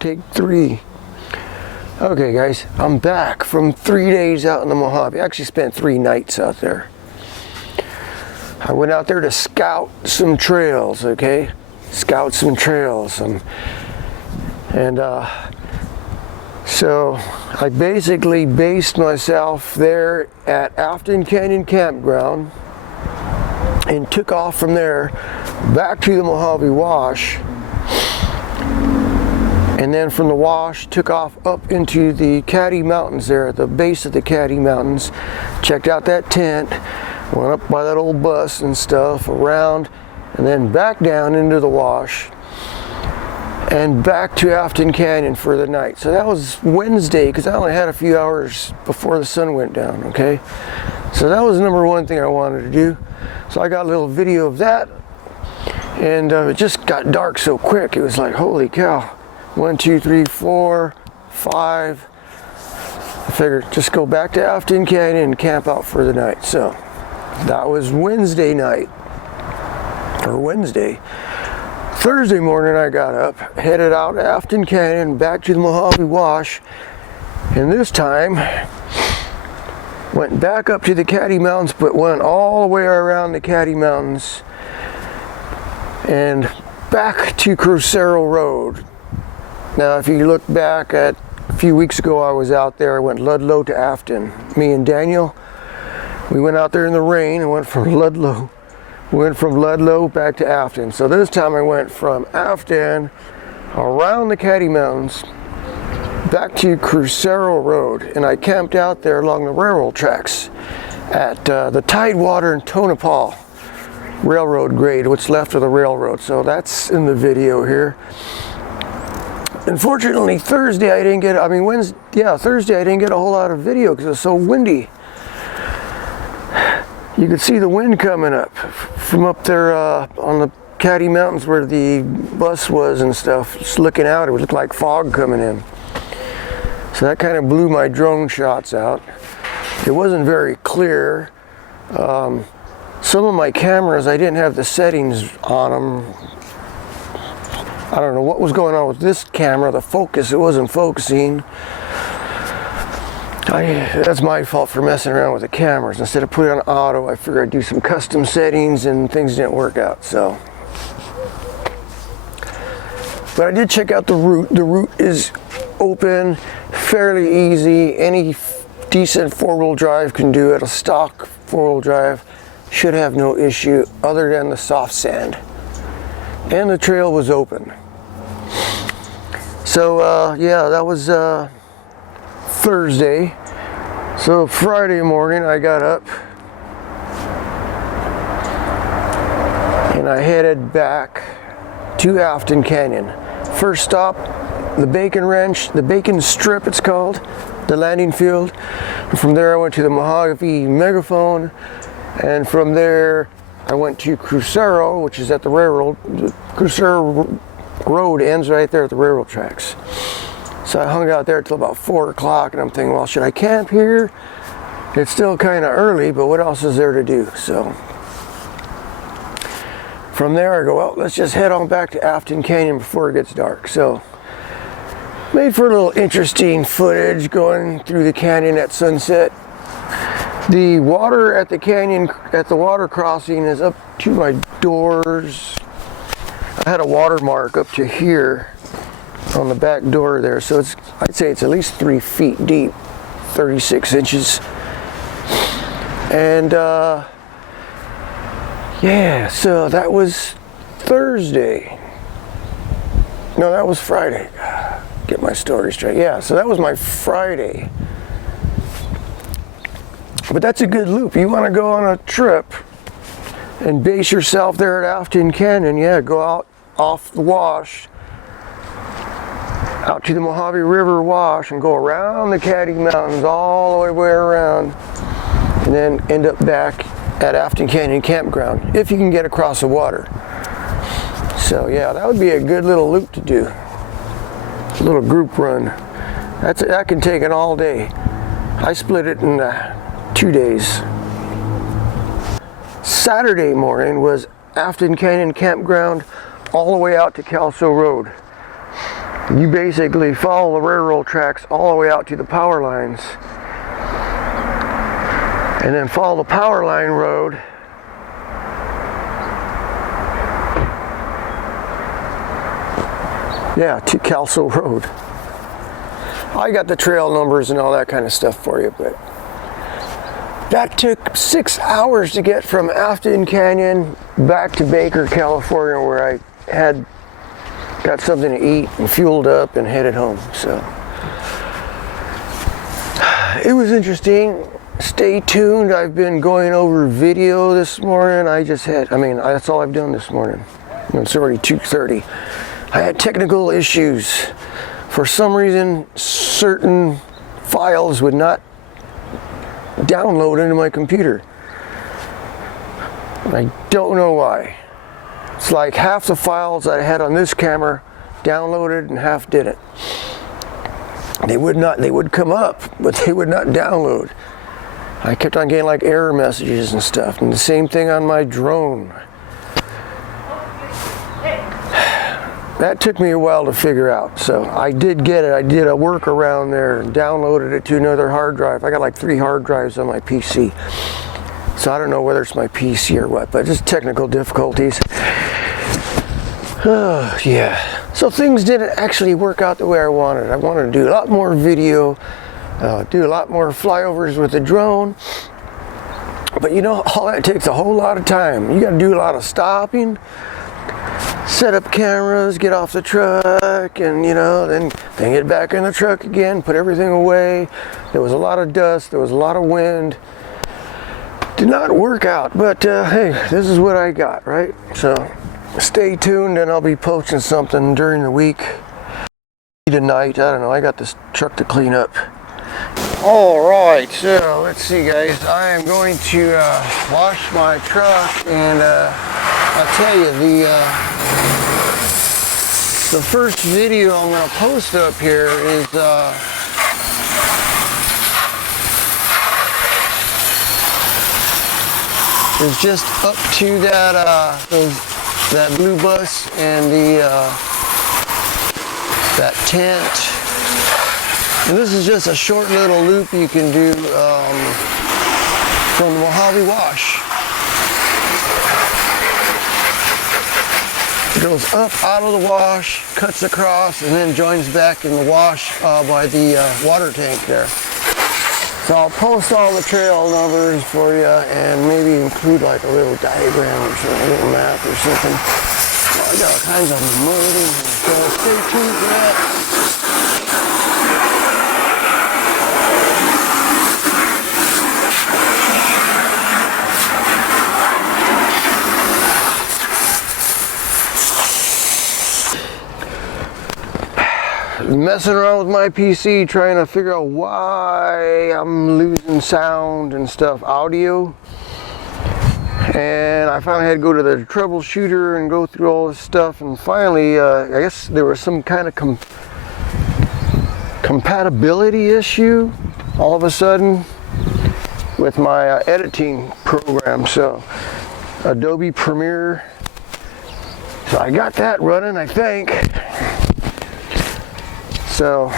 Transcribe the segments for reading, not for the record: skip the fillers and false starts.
Take 3. Okay guys, I'm back from 3 days out in the Mojave. I actually spent 3 nights out there. I went out there to scout some trails, okay? Scout some trails. So I basically based myself there at Afton Canyon Campground and took off from there back to the Mojave Wash. And then from the Wash, took off up into the Caddy Mountains there at the base of the Caddy Mountains. Checked out that tent, went up by that old bus and stuff, around, and then back down into the Wash, and back to Afton Canyon for the night. So that was Wednesday, because I only had a few hours before the sun went down, okay? So that was number one thing I wanted to do. So I got a little video of that, and it just got dark so quick. It was like, holy cow. 1, 2, 3, 4, 5. I figured just go back to Afton Canyon and camp out for the night. So that was Wednesday night, or Wednesday. Thursday morning I got up, headed out to Afton Canyon, back to the Mojave Wash, and this time went back up to the Caddy Mountains, but went all the way around the Caddy Mountains and back to Crucero Road. Now, if you look back at a few weeks ago, I was out there. I went Ludlow to Afton. Me and Daniel, we went out there in the rain and went from Ludlow. We went from Ludlow back to Afton. So this time I went from Afton around the Caddy Mountains back to Crucero Road, and I camped out there along the railroad tracks at the Tidewater and Tonopah railroad grade, what's left of the railroad. So that's in the video here. Unfortunately, Thursday I didn't get, Thursday I didn't get a whole lot of video because it was so windy. You could see the wind coming up from up there on the Caddy Mountains where the bus was and stuff. Just looking out, it would look like fog coming in. So that kind of blew my drone shots out. It wasn't very clear. Some of my cameras, I didn't have the settings on them. I don't know what was going on with this camera, the focus, it wasn't focusing. That's my fault for messing around with the cameras. Instead of putting it on auto, I figured I'd do some custom settings and things didn't work out, so. But I did check out the route. The route is open, fairly easy. Any decent four-wheel drive can do it. A stock four-wheel drive should have no issue other than the soft sand. And the trail was open. So yeah, that was Thursday. So Friday morning I got up and I headed back to Afton Canyon. First stop, the Bacon Ranch, the Bacon Strip it's called, the landing field. And from there I went to the Mojave Megaphone, and from there I went to Crucero, which is at the railroad. The Crucero Road ends right there at the railroad tracks. So I hung out there till about 4 o'clock, and I'm thinking, well, should I camp here? It's still kind of early, but what else is there to do? So from there I go, well, let's just head on back to Afton Canyon before it gets dark. So made for a little interesting footage going through the canyon at sunset. The water at the canyon, at the water crossing, is up to my doors. I had a watermark up to here on the back door there, so I'd say it's at least 3 feet deep, 36 inches. And yeah, so that was Thursday. No, that was Friday. Get my story straight. Yeah, so that was my Friday. But that's a good loop. You want to go on a trip and base yourself there at Afton Canyon, yeah, go out off the Wash, out to the Mojave River Wash, and go around the Caddy Mountains all the way around, and then end up back at Afton Canyon Campground, if you can get across the water. So yeah, that would be a good little loop to do. A little group run. That can take an all day. I split it in 2 days. Saturday morning was Afton Canyon Campground all the way out to Kelso Road. You basically follow the railroad tracks all the way out to the power lines, and then follow the power line road to Kelso Road. I got the trail numbers and all that kind of stuff for you, but that took 6 hours to get from Afton Canyon back to Baker, California, where I had got something to eat and fueled up and headed home. So it was interesting. Stay tuned. I've been going over video this morning. That's all I've done this morning. It's already 2:30. I had technical issues. For some reason, certain files would not download into my computer. I don't know why. It's like half the files I had on this camera downloaded and half didn't. They would come up, but they would not download. I kept on getting like error messages and stuff, and the same thing on my drone. That took me a while to figure out, so I did get it. I did a workaround there and downloaded it to another hard drive. I got like 3 hard drives on my PC. So I don't know whether it's my PC or what, but just technical difficulties. Yeah. So things didn't actually work out the way I wanted. I wanted to do a lot more video, do a lot more flyovers with the drone. But you know, all that takes a whole lot of time. You got to do a lot of stopping, set up cameras, get off the truck, and then get back in the truck again, put everything away. There was a lot of dust, there was a lot of wind. Did not work out, but hey, this is what I got, right? So stay tuned, and I'll be posting something during the week. Tonight, I don't know, I got this truck to clean up. All right, so let's see, guys. I am going to wash my truck, and I'll tell you, the first video I'm going to post up here is just up to that blue bus and that tent. And this is just a short little loop you can do from the Mojave Wash. It goes up out of the wash, cuts across, and then joins back in the wash by the water tank there. So I'll post all the trail numbers for you and maybe include like a little diagram or something, a little map or something. I got all kinds of mud in here, so stay tuned for that. Messing around with my PC, trying to figure out why I'm losing sound and stuff, audio. And I finally had to go to the troubleshooter and go through all this stuff, and finally I guess there was some kind of compatibility issue all of a sudden with my editing program, so Adobe Premiere. So I got that running, I think. So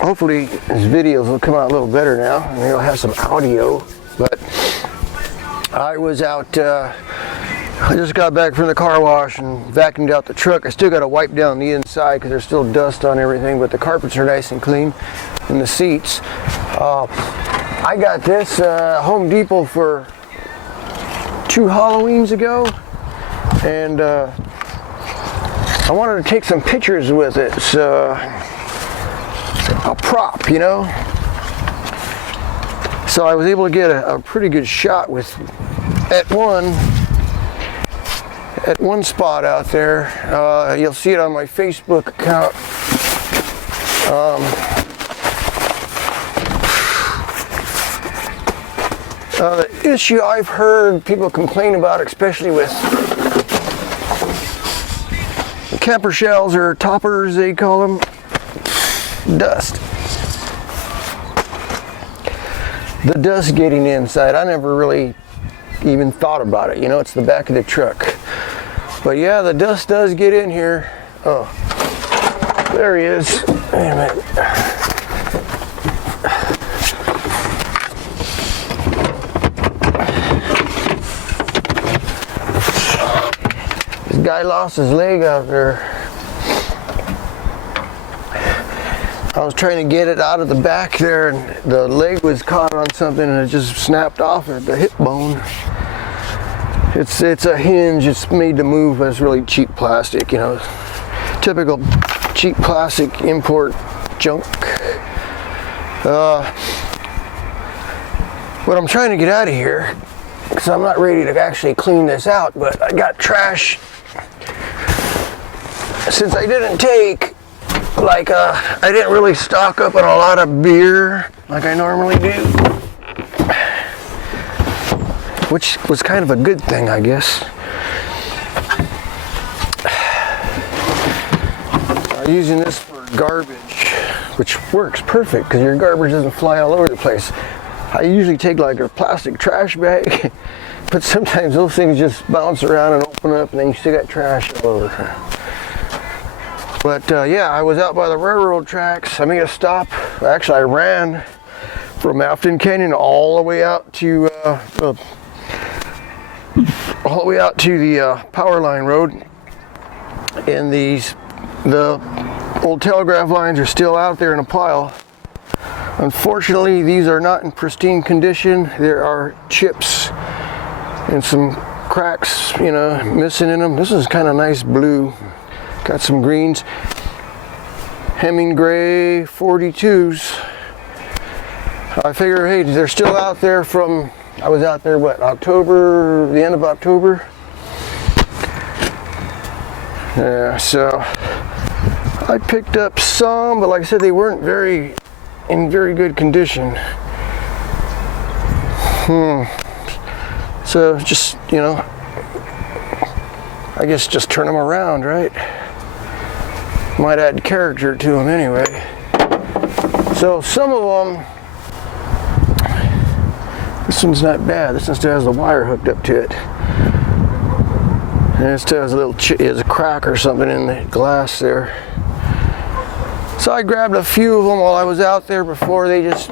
hopefully these videos will come out a little better now, and they'll have some audio. But I was out, I just got back from the car wash and vacuumed out the truck. I still got to wipe down the inside because there's still dust on everything, but the carpets are nice and clean, and the seats. I got this Home Depot for 2 Halloweens ago, and I wanted to take some pictures with it. So a prop, so I was able to get a pretty good shot with at one spot out there. You'll see it on my Facebook account. The issue I've heard people complain about, especially with camper shells or toppers, they call them, dust. The dust getting inside, I never really even thought about it. It's the back of the truck. But yeah, the dust does get in here. Oh, There he is. Wait a minute. This guy lost his leg out there. I was trying to get it out of the back there, and the leg was caught on something and it just snapped off at the hip bone. It's a hinge. It's made to move, but it's really cheap plastic, you know. Typical cheap plastic import junk. What I'm trying to get out of here, because I'm not ready to actually clean this out, but I got trash. Since I didn't take, like, I didn't really stock up on a lot of beer like I normally do, which was kind of a good thing, I guess. I'm using this for garbage, which works perfect because your garbage doesn't fly all over the place. I usually take like a plastic trash bag, but sometimes those things just bounce around and open up, and then you still got trash all over. But yeah, I was out by the railroad tracks. I made a stop. Actually, I ran from Afton Canyon all the way out to the power line road, and the old telegraph lines are still out there in a pile. Unfortunately, these are not in pristine condition. There are chips and some cracks, you know, missing in them. This is kind of nice blue. Got some greens. Hemming gray 42s. I figure, hey, they're still out there from, I was out there, what, October, the end of October? Yeah, so I picked up some, but like I said, they weren't in very good condition. So just, you know, I guess just turn them around, right? Might add character to them anyway. So some of them, this one's not bad. This one still has the wire hooked up to it. And it still has a crack or something in the glass there. So I grabbed a few of them while I was out there before they're just,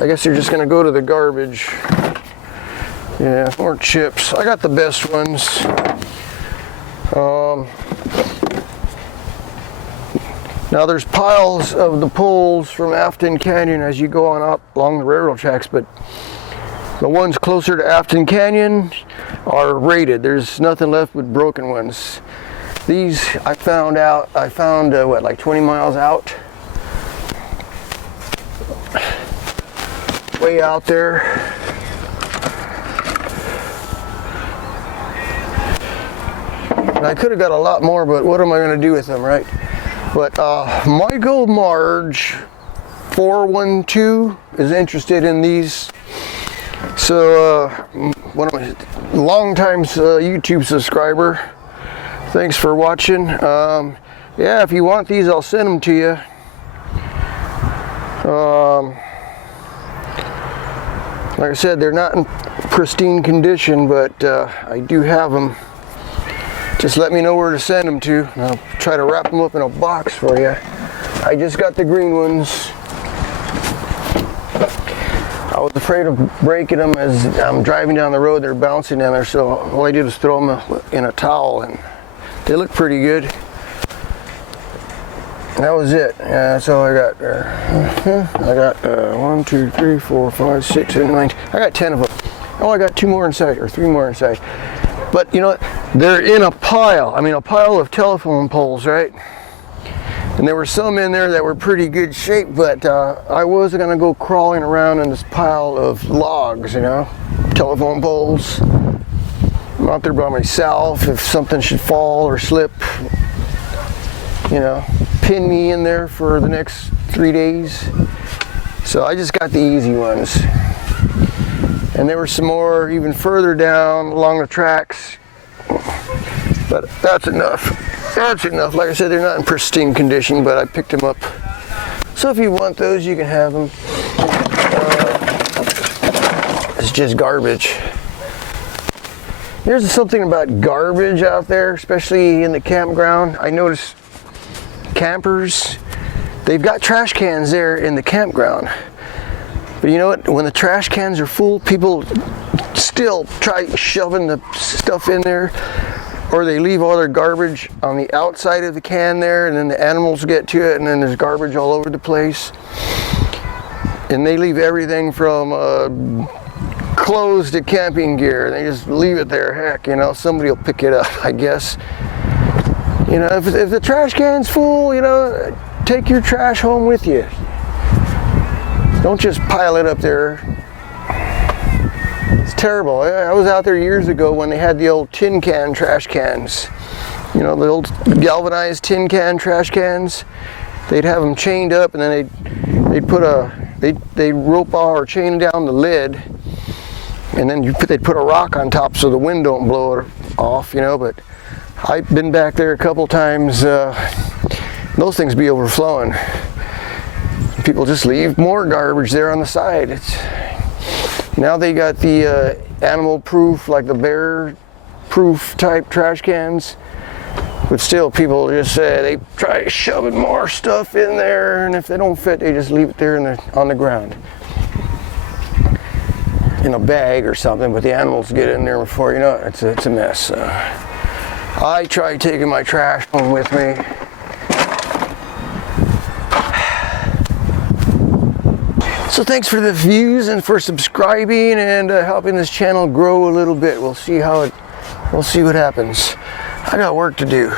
I guess they're just gonna go to the garbage. Yeah, more chips. I got the best ones. Now there's piles of the poles from Afton Canyon as you go on up along the railroad tracks, but the ones closer to Afton Canyon are rated. There's nothing left but broken ones. These I found what, like 20 miles out? Way out there. And I could have got a lot more, but what am I going to do with them, right? But Michael Marge 412 is interested in these. So one of my long-time YouTube subscriber. Thanks for watching. Yeah, if you want these, I'll send them to you. Like I said, they're not in pristine condition, but I do have them. Just let me know where to send them to, and I'll try to wrap them up in a box for you. I just got the green ones. I was afraid of breaking them as I'm driving down the road. They're bouncing down there, so all I did was throw them in a towel, and they look pretty good. That was it. Yeah, that's all I got there. I got 1, 2, 3, 4, 5, 6, 7, 9. I got 10 of them. Oh, I got 2 more inside, or 3 more inside. But you know what? They're in a pile. I mean, a pile of telephone poles, right? And there were some in there that were pretty good shape, but I wasn't gonna go crawling around in this pile of logs, you know, telephone poles. I'm out there by myself. If something should fall or slip, you know, pin me in there for the next 3 days. So I just got the easy ones. And there were some more even further down along the tracks. But that's enough. That's enough. Like I said, they're not in pristine condition, but I picked them up. So if you want those, you can have them. It's just garbage. Here's something about garbage out there, especially in the campground. I noticed campers, they've got trash cans there in the campground. But you know what? When the trash cans are full, people still try shoving the stuff in there, or they leave all their garbage on the outside of the can there, and then the animals get to it, and then there's garbage all over the place. And they leave everything from clothes to camping gear. They just leave it there. Heck, you know, somebody will pick it up, I guess. You know, if the trash can's full, you know, take your trash home with you. Don't just pile it up there. It's terrible. I was out there years ago when they had the old tin can trash cans. You know, the old galvanized tin can trash cans. They'd have them chained up, and then they'd rope or chain down the lid, and then they'd put a rock on top so the wind don't blow it off, you know. But I've been back there a couple times. Those things be overflowing. People just leave more garbage there on the side. Now they got the animal proof, like the bear proof type trash cans. But still, people just say they try shoving more stuff in there, and if they don't fit, they just leave it there on the ground in a bag or something. But the animals get in there before you know it. It's a mess. I try taking my trash home with me. So thanks for the views and for subscribing and helping this channel grow a little bit. We'll see what happens. I got work to do.